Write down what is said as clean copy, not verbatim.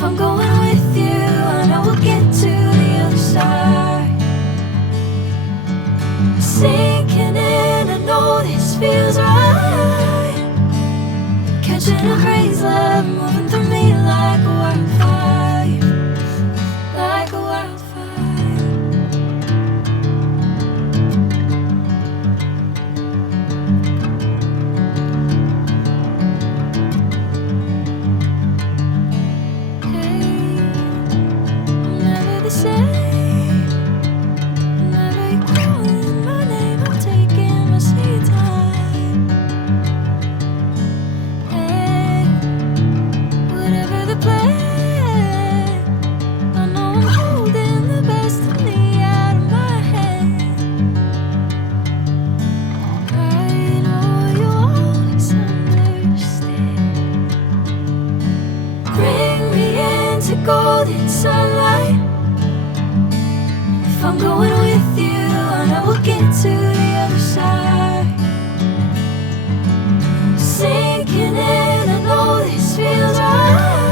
If I'm going with you, I know we'll get to the other side. Sinking in, I know this feels right. Catching a crazy love, moving through me like a wildfire, like a wildfire. Hey, I'm never the same. Whenever you're calling my name, I'm taking my sweet time. Hey, whatever the plan, I know I'm holding the best of me out of my hand. I know you always understand. Bring me into golden sunlight. If I'm going with you, I know we'll get to the other side. Sinking in, I know this feels right.